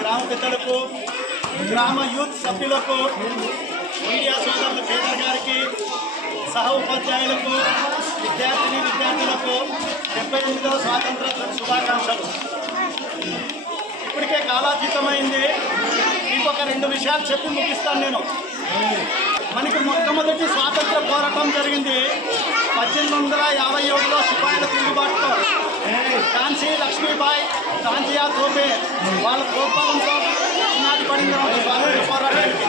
గ్రామ పెద్దలకు, గ్రామ యూత్ సభ్యులకు, మీడియా సోదరులు కేంద్ర గారికి, సహ ఉపాధ్యాయులకు, విద్యార్థులకు 78వ స్వాతంత్ర శుభాకాంక్షలు. ఇప్పటికే కాలాతీతమైంది. ఇంకొక 2 విషయాలు చెప్పి ముగిస్తాను నేను. మనకి మొట్టమొదటి స్వాతంత్ర పోరాటం జరిగింది 1857లో సిపాయిల తిరుగుబాటుతో. ఝాన్సీ లక్ష్మీబాయి, తాంజియా తోపే వాళ్ళ ప్రోత్సాహంతో పునాది పడిన స్వాతంత్ర పోరాటానికి.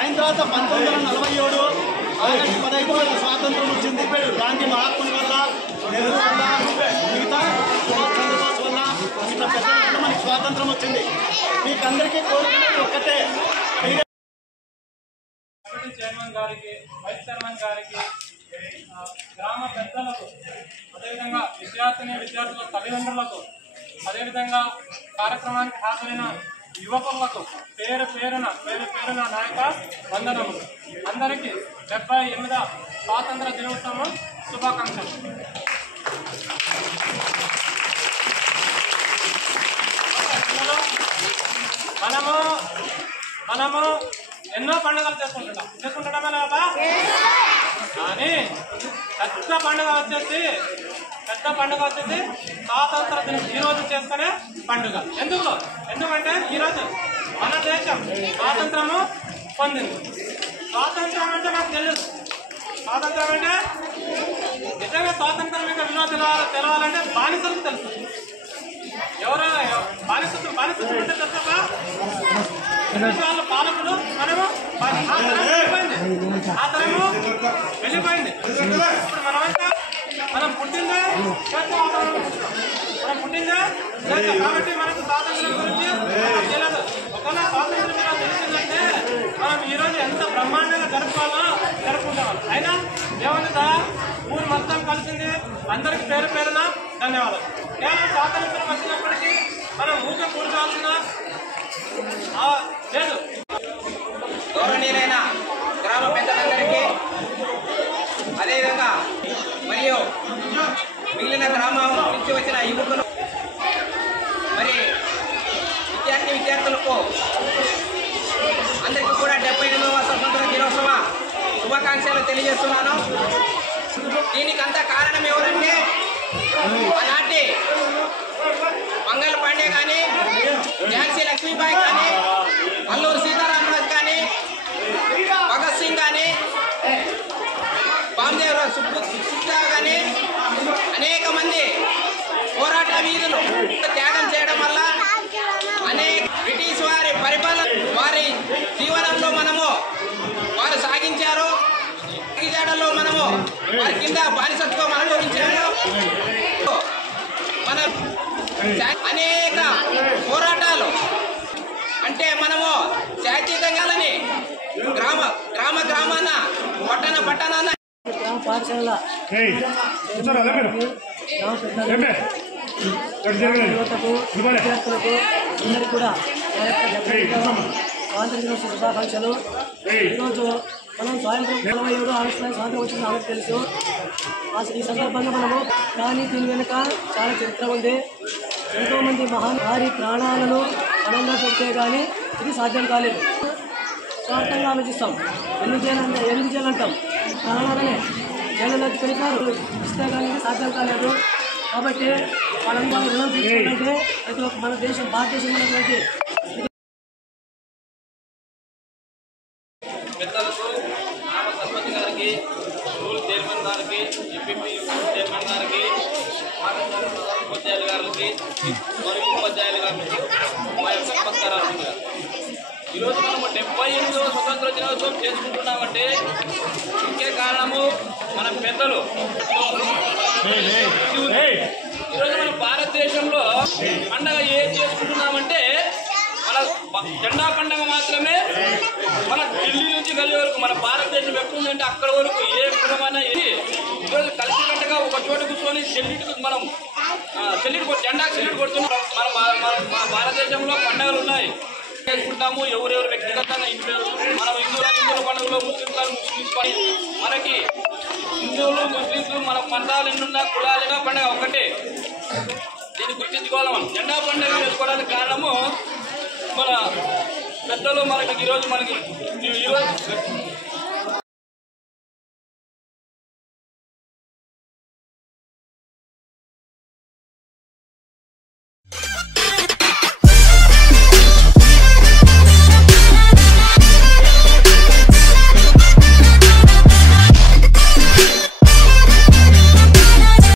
అయిన తర్వాత 1947 ఆగస్టు 15 స్వాతంత్రం వచ్చింది. గాంధీ మహాత్ముల వల్ల, నెహ్రూ వల్ల, మిగతా సుభాష్ చంద్రబోస్ వల్ల, మిగతా పెద్ద మనకి స్వాతంత్రం వచ్చింది. మీకందరికీ కోరుకునేది ఒకటే, చైర్మన్ గారికి, వైస్ చైర్మన్ గారికి, గ్రామ పెద్దలకు, అదేవిధంగా విద్యార్థుల తల్లిదండ్రులకు, అదేవిధంగా కార్యక్రమానికి హాజరైన యువకులకు పేరు పేరున నాయక వందనములు. అందరికీ 78వ స్వాతంత్ర దినోత్సవం శుభాకాంక్షలు. మనము ఎన్నో పండుగలు చేసుకుంటున్నామే కదా, కానీ పెద్ద పండుగ వచ్చేసి స్వాతంత్ర దినం ఈరోజు చేసుకునే పండుగ. ఎందుకంటే ఈరోజు మన దేశం స్వాతంత్రము పొందింది. స్వాతంత్రం అంటే నాకు తెలియదు. స్వాతంత్రం అంటే నిజంగా స్వాతంత్రం యొక్క విలువ తెలవాలంటే బానిసలకు తెలుసు. ఎవరో బానిసత్వం అంటే తెలుసా, వాళ్ళ పాలకులు మనము ఆ తరము వెళ్ళిపోయింది. ఇప్పుడు మనమంతా మనం పుట్టిందే కాబట్టి మనకు స్వాతంత్రం గురించి తెలియదు. ఒకవేళ స్వాతంత్రం మీద తెలిసిందంటే మనం ఈరోజు ఎంత బ్రహ్మాండంగా జరుపుకుంటాం. అయినా ఏమన్నా ఊరు మొత్తం కలిసింది. అందరికి పేరు పేరున ధన్యవాదాలు. కేవలం స్వాతంత్రం వచ్చినప్పటికీ మనం ఊరికే కూర్చోవాల్సిన లేదు. గౌరవనీయులైన గ్రామ పెద్దలందరికీ, అదేవిధంగా మరియు మిగిలిన గ్రామం నుంచి వచ్చిన యువకులు, మరి విద్యార్థులకు అందరికీ కూడా 78వ స్వతంత్ర దినోత్సవ శుభాకాంక్షలు తెలియజేస్తున్నాను. దీనికంతా కారణం ఎవరంటే ఆనాటి మంగళ పాండే కానీ, ఝాన్సీ లక్ష్మీబాయి కానీ, అల్లూరు సీతారామరాజు కానీ, భగత్ సింగ్ కానీ, బాంబేరావు సుబ్రహ్మణ్యం కానీ అనేక మంది పోరాట వీరులు త్యాగం చేయడం వల్ల అనేక బ్రిటిష్ వారి పరిపాలన, వారి జీవనంలో వారు సాగించారు. మనము వారి కింద బానిసత్వం అనుభవించాము. మన అనేక పోరాటాలు అంటే మనము శాశ్వతంగాలని గ్రామాన పట్టణాన పాఠశాల యువతకు, విద్యార్థులకు అందరికీ కూడా స్వాతంత్ర దినోత్సవ శుభాకాంక్షలు. ఈరోజు మనం స్వాతంత్రం 47 ఆగస్టు స్వాతంత్రం వచ్చింది అందరికీ తెలుసు. ఈ సందర్భంగా మనము కానీ దీని వెనుక చాలా చరిత్ర ఉంది. ఎంతోమంది వారి ప్రాణాలను పణంగా పెడితే కానీ ఇది సాధ్యం కాలేదు. స్వార్థంగా ఆలోచిస్తాం. ఎందుకు చేయాలంటాం కారణాలనే జైల్లో పెరిగారు ఇస్తే కానీ సాధ్యం కాలేదు. కాబట్టి వాళ్ళందరూ రుణం తీసుకోవాలంటే ప్రతి ఒక్క మన దేశం భారతదేశంలో ఉన్నటువంటి పెద్దలకు గ్రామ సర్పంచ్ గారికి, స్కూల్ చైర్మన్ గారికి, ఎంపీపీ చైర్మన్ గారికి, ఉపాధ్యాయుల గారికి మరియు ఉపాధ్యాయుల గారికి మా యొక్క నమస్కారాలు. ఈరోజు మనము 78వ స్వతంత్ర దినోత్సవం చేసుకుంటున్నామంటే ముఖ్య కారణము మన పెద్దలు. ఈరోజు మన భారతదేశంలో పండగ ఏం చేసుకుంటున్నామంటే మన జెండా పండుగ మాత్రమే. మన ఢిల్లీ నుంచి గల్లీ వరకు మన భారతదేశం ఎక్కడుందంటే అక్కడ వరకు ఏ కులమైనా ఈరోజు కలిసికట్టుగా ఒక చోట కూర్చొని సెల్యూట్కి మనం జెండా సెల్యూట్ కొడుతున్నాం. మన భారతదేశంలో పండుగలు ఉన్నాయి చేసుకుంటాము. ఎవరెవరు వ్యక్తిగతంగా ఇంట్లో మనం హిందువుల పండుగలో ముస్లిమ్స్ మనకి హిందువులు ముస్లింస్ మన మతాలు ఎన్నున్నా కులాలుగా పండుగ ఒకటే. దీన్ని గుర్తించుకోవాలి. మనం జెండా పండుగ చేసుకోవడానికి కారణము మన పెద్దలు ఈరోజు